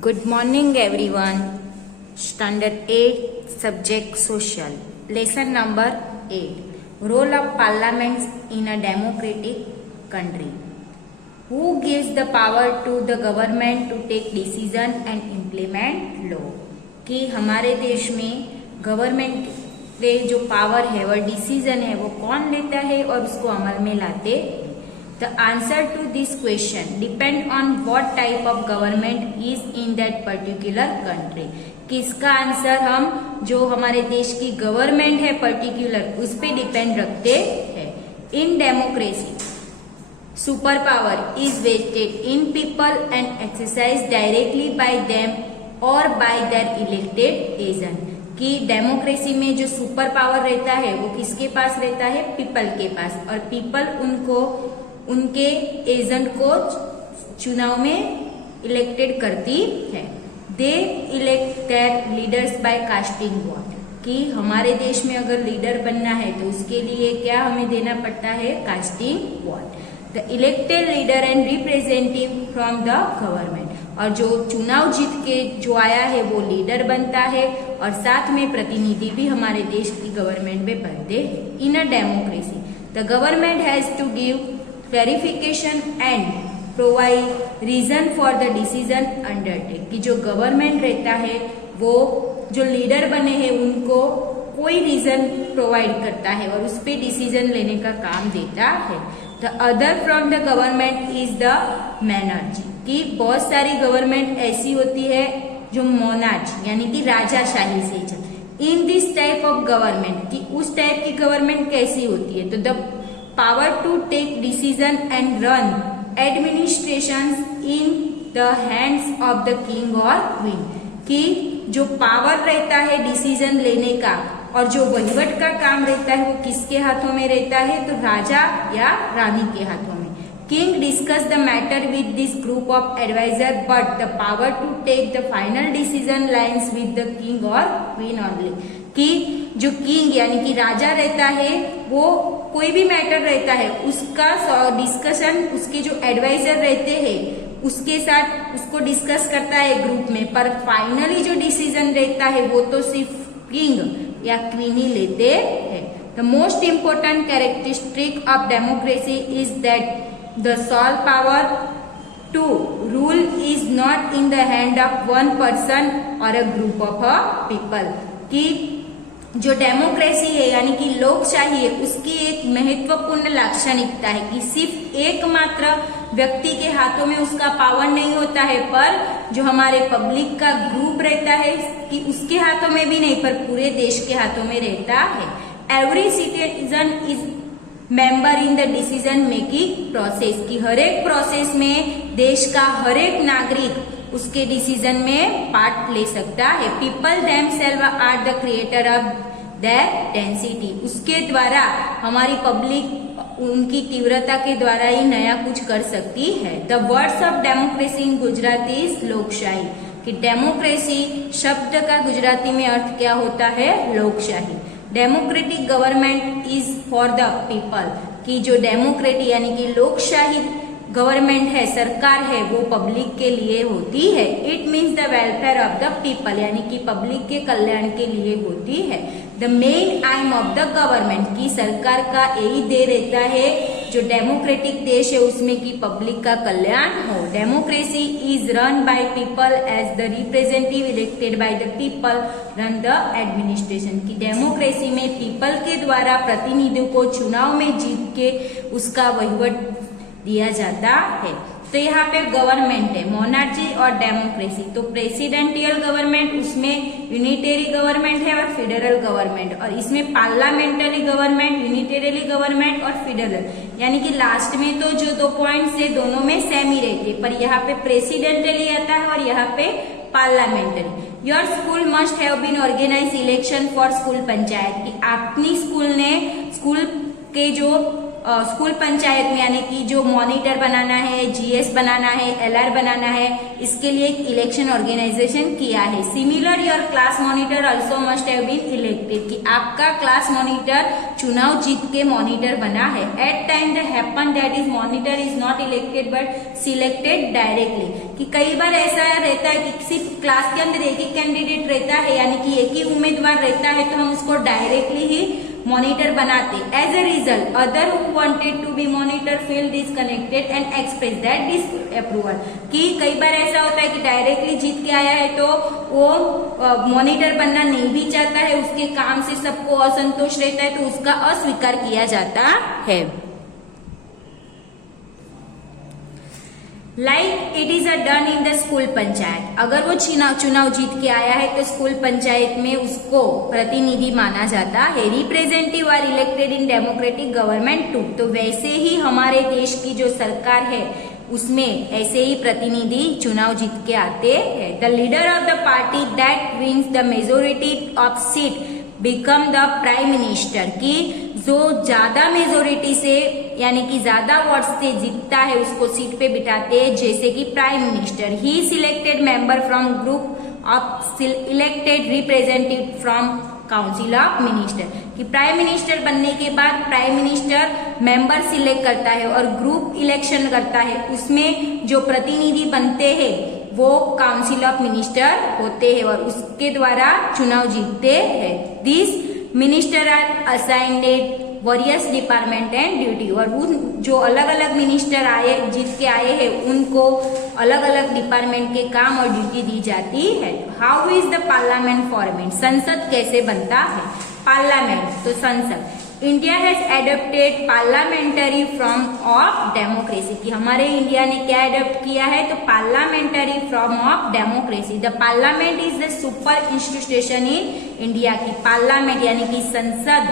Good morning everyone. Standard 8 subject social. Lesson number 8. Role of parliaments in a democratic country. Who gives the power to the government to take decision and implement law? कि हमारे देश में government पे जो power है वो decision है वो कौन लेता है और उसको अमल में लाते हैं. The answer to this question depend on what type of government is in that particular country. किसका आंसर हम जो हमारे देश की गवर्नमेंट है पर्टिकुलर उस पे डिपेंड रखते हैं. In democracy super power is vested in people and exercise directly by them और बाय देयर इलेक्टेड एजेंट. कि डेमोक्रेसी में जो सुपर पावर रहता है वो किसके पास रहता है? पीपल के पास. और पीपल उनको उनके एजेंट को चुनाव में इलेक्टेड करती है. They elect their leaders by casting vote. कि हमारे देश में अगर लीडर बनना है तो उसके लिए क्या हमें देना पड़ता है? Casting vote. The elected leader and representative from the government. और जो चुनाव जीत के जो आया है वो लीडर बनता है और साथ में प्रतिनिधि भी हमारे देश की गवर्नमेंट में बनते हैं. In a democracy the government has to give clarification and provide reason for the decision undertake. कि जो गवर्नमेंट रहता है वो जो लीडर बने हैं उनको कोई रीजन प्रोवाइड करता है और उस पर डिसीजन लेने का काम देता है. The other from the government is the monarchy. कि बहुत सारी गवर्नमेंट ऐसी होती है जो मोनार्ची यानी कि राजाशाही से चलती. In this type of government कि उस टाइप की गवर्नमेंट कैसी होती है? तो the power to take decision and run administrations in the hands of the king or queen. कि जो पावर रहता है डिसीजन लेने का और जो वहीवट का काम रहता है वो किसके हाथों में रहता है? तो राजा या रानी के हाथों में. King discuss the matter with this group of adviser but the power to take the final decision lines with the king और क्वीन ओनली. कि जो किंग यानी कि राजा रहता है वो कोई भी मैटर रहता है उसका डिस्कशन उसके जो एडवाइजर रहते हैं उसके साथ उसको डिस्कस करता है ग्रुप में. पर फाइनली जो डिसीजन रहता है वो तो सिर्फ किंग या क्वीन ही लेते हैं. The most important characteristic of democracy is that the sole power to rule is not in the hand of one person or a group of a people. कि जो डेमोक्रेसी है यानी कि लोकशाही है उसकी एक महत्वपूर्ण लाक्षणिकता है कि सिर्फ एकमात्र व्यक्ति के हाथों में उसका पावर नहीं होता है पर जो हमारे पब्लिक का ग्रुप रहता है कि उसके हाथों में भी नहीं पर पूरे देश के हाथों में रहता है. Every citizen is member in the decision making process. की हर एक प्रोसेस में देश का हर एक नागरिक उसके डिसीजन में पार्ट ले सकता है. People themselves are the creator of their density. उसके द्वारा हमारी पब्लिक उनकी तीव्रता के द्वारा ही नया कुछ कर सकती है. The words of democracy in Gujarati is लोकशाही. कि डेमोक्रेसी शब्द का गुजराती में अर्थ क्या होता है? लोकशाही. Democratic government is for the people. कि जो डेमोक्रेटिक यानी कि लोकशाही गवर्नमेंट है सरकार है वो पब्लिक के लिए होती है. It means the welfare of the people यानी कि पब्लिक के कल्याण के लिए होती है. The main M of the government की सरकार का यही ध्येय रहता है जो डेमोक्रेटिक देश है उसमें कि पब्लिक का कल्याण हो. Democracy is run by people as the representative elected by the people run the administration. की डेमोक्रेसी में पीपल के द्वारा प्रतिनिधियों को चुनाव में जीत के उसका वहीवट दिया जाता है. तो यहाँ पे गवर्नमेंट है मोनार्ची और डेमोक्रेसी. तो प्रेसिडेंटियल गवर्नमेंट उसमें यूनिटरी गवर्नमेंट है और फेडरल गवर्नमेंट. और इसमें पार्लियामेंटरी गवर्नमेंट यूनिटरी गवर्नमेंट और फेडरल यानी कि लास्ट में तो जो 2 पॉइंट्स है दोनों में सेम ही रहते हैं पर यहाँ पे प्रेसिडेंटली आता है और यहाँ पे parliamentary. Your school must have been organise election for school panchayat. की अपनी स्कूल ने स्कूल के जो स्कूल पंचायत में यानी कि जो मॉनिटर बनाना है, जीएस बनाना है, एलआर बनाना है, इसके लिए एक इलेक्शन ऑर्गेनाइजेशन किया है। Similar your class monitor also must have been elected, कि आपका क्लास मॉनिटर चुनाव जीत के मॉनिटर बना है। At time the happen that is monitor is not elected but selected directly, कि कई बार ऐसा रहता है कि सिर्फ क्लास के अंदर एक ही कैंडिडेट रहता है यानी कि एक ही उम्मीदवार रहता है, तो हम उसको डायरेक्टली ही मॉनिटर बनाते। As a result other who wanted to be monitor feel disconnected and express that disapproval, कि कई बार ऐसा होता है कि डायरेक्टली जीत के आया है तो वो मॉनिटर बनना नहीं भी चाहता है, उसके काम से सबको असंतोष रहता है तो उसका अस्वीकार किया जाता है। Like it is a done in the school panchayat, अगर वो चुनाव जीत के आया है तो स्कूल पंचायत में उसको प्रतिनिधि माना जाता है। Representative are elected in democratic government too, तो वैसे ही हमारे देश की जो सरकार है उसमें ऐसे ही प्रतिनिधि चुनाव जीत के आते हैं। The leader of the party that wins the majority of seat become the prime minister, की जो ज्यादा मेजोरिटी से यानी कि ज्यादा वोट से जीतता है उसको सीट पे बिठाते हैं, जैसे कि prime minister. He selected member from group of elected representative from council of minister, कि प्राइम मिनिस्टर बनने के बाद प्राइम मिनिस्टर मेंबर सिलेक्ट करता है और ग्रुप इलेक्शन करता है, उसमें जो प्रतिनिधि बनते हैं वो काउंसिल ऑफ मिनिस्टर होते हैं और उसके द्वारा चुनाव जीतते हैं। This minister are assigned various department and duty, और उन जो अलग अलग मिनिस्टर आए जीत के आए हैं उनको अलग अलग डिपार्टमेंट के काम और ड्यूटी दी जाती है। How is the parliament format, संसद कैसे बनता है। पार्लियामेंट तो संसद। India has adopted parliamentary form of democracy, कि हमारे इंडिया ने क्या एडॉप्ट किया है तो parliamentary form of democracy. The parliament is the super institution in India, की पार्लियामेंट यानी कि संसद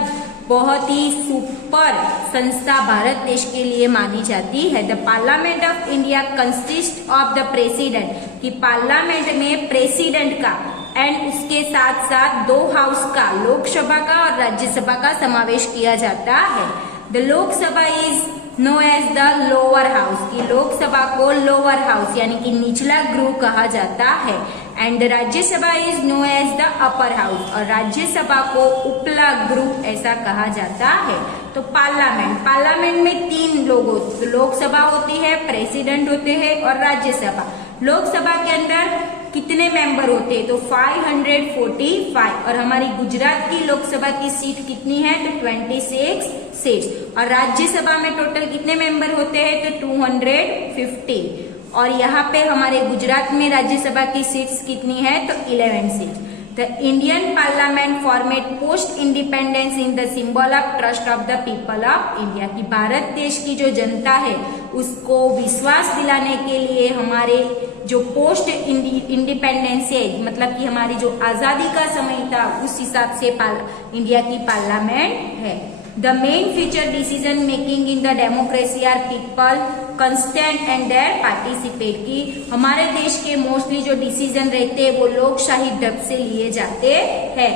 बहुत ही सुपर संस्था भारत देश के लिए मानी जाती है। The parliament of India consist of the president, कि पार्लियामेंट में प्रेसिडेंट का एंड उसके साथ साथ दो हाउस का, लोकसभा का और राज्यसभा का समावेश किया जाता है। The Lok Sabha is known as the lower house, की लोकसभा को लोअर हाउस यानी कि निचला गृह कहा जाता है। And the Rajya Sabha is known as the upper house, और राज्यसभा को उपला गृह ऐसा कहा जाता है। तो पार्लियामेंट में तीन लोग, लोकसभा होती है, प्रेसिडेंट होते हैं और राज्यसभा। लोकसभा के अंदर कितने मेंबर होते हैं तो 545, और हमारी गुजरात की लोकसभा की सीट कितनी है तो 26 सीट्स, और राज्यसभा में टोटल कितने मेंबर होते हैं तो 250, और यहाँ पे हमारे गुजरात में राज्यसभा की सीट्स कितनी है तो 11 seats. The Indian parliament format post independence in the symbol of trust of the people of India, की भारत देश की जो जनता है उसको विश्वास दिलाने के लिए हमारे जो पोस्ट इंडिपेंडेंस है, मतलब कि हमारी जो आजादी का समय था उस हिसाब से इंडिया की पार्लियामेंट है। The main feature decision making in the democracy are people constant and their participate, की हमारे देश के मोस्टली जो डिसीजन रहते हैं वो लोकशाही ढंग से लिए जाते हैं।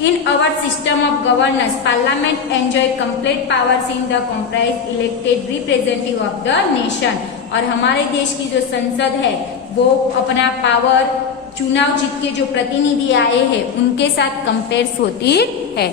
In our system of governance parliament enjoy complete powers in the comprise elected representative of the nation, और हमारे देश की जो संसद है वो अपना पावर चुनाव जीत के जो प्रतिनिधि आए हैं उनके साथ कंपेयर होती है।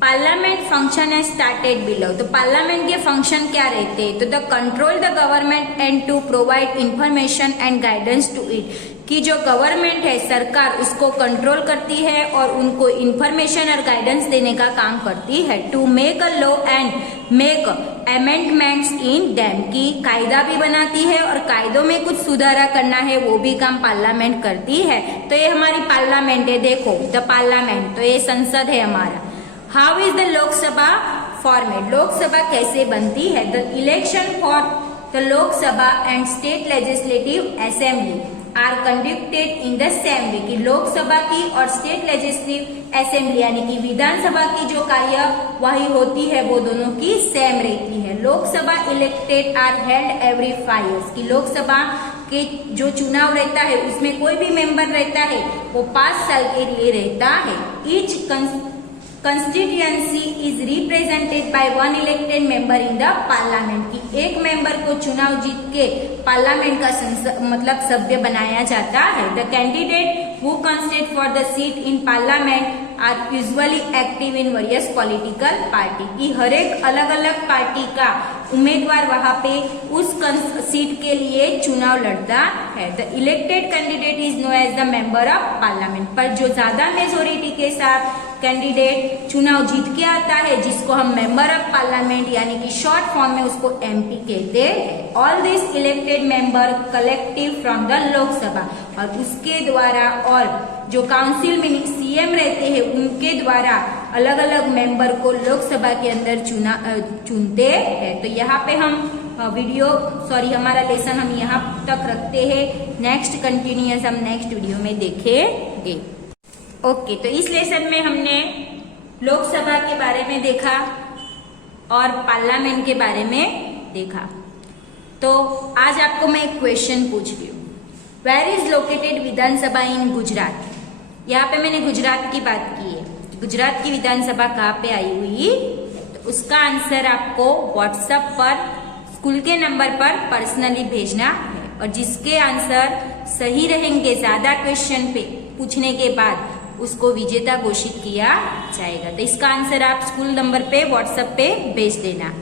पार्लियामेंट फंक्शन है स्टार्टेड बिलो, तो पार्लियामेंट के फंक्शन क्या रहते हैं तो the control the government and to provide information and guidance to it, कि जो गवर्नमेंट है सरकार उसको कंट्रोल करती है और उनको इंफॉर्मेशन और गाइडेंस देने का काम करती है। To make a law and make amendments in them, की कायदा भी बनाती है और कायदों में कुछ सुधारा करना है वो भी काम पार्लियामेंट करती है। तो ये हमारी पार्लियामेंट है, देखो द पार्लियामेंट, तो ये संसद है हमारा। How is the Lok Sabha format, Lok Sabha कैसे बनती है। The election for the Lok Sabha and state legislative assembly are conducted in the same way, की लोकसभा की और स्टेट लेजिस्लेटिव असेंबली यानी कि विधानसभा की जो कार्यवाही होती है वो दोनों की सेम रहती है। Lok Sabha elected are held every 5 years, की लोकसभा के जो चुनाव रहता है उसमें कोई भी मेंबर रहता है वो 5 साल के लिए रहता है। Each constituency is represented by one elected member in the parliament की एक मेंबर को चुनाव जीत के पार्लियामेंट का मतलब सभ्य बनाया जाता है। The candidate who contest for the seat in parliament are usually active in various political party की हर एक अलग अलग पार्टी का उम्मीदवार वहां पे उस सीट के लिए चुनाव लड़ता है। The elected candidate is known as the member of parliament, पर जो ज्यादा मेजोरिटी के साथ कैंडिडेट चुनाव जीत के आता है जिसको हम मेंबर ऑफ पार्लियामेंट यानी कि शॉर्ट फॉर्म में उसको एमपी कहते हैं। All this elected member collective from the Lok Sabha, और उसके द्वारा और जो काउंसिल में सीएम रहते हैं उनके द्वारा अलग अलग मेंबर को लोकसभा के अंदर चुनते हैं। तो यहाँ पे हम हमारा लेसन हम यहाँ तक रखते हैं। नेक्स्ट कंटिन्यूअस हम नेक्स्ट वीडियो में देखेंगे। ओके, तो इस लेसन में हमने लोकसभा के बारे में देखा और पार्लियामेंट के बारे में देखा। तो आज आपको मैं एक क्वेश्चन पूछ रही हूँ, वेयर इज लोकेटेड विधानसभा इन गुजरात। यहाँ पे मैंने गुजरात की बात की है, गुजरात की विधानसभा कहाँ पे आई हुई, तो उसका आंसर आपको व्हाट्सएप पर स्कूल के नंबर पर पर्सनली भेजना है, और जिसके आंसर सही रहेंगे ज्यादा क्वेश्चन पे पूछने के बाद उसको विजेता घोषित किया जाएगा। तो इसका आंसर आप स्कूल नंबर पे व्हाट्सएप पे भेज देना।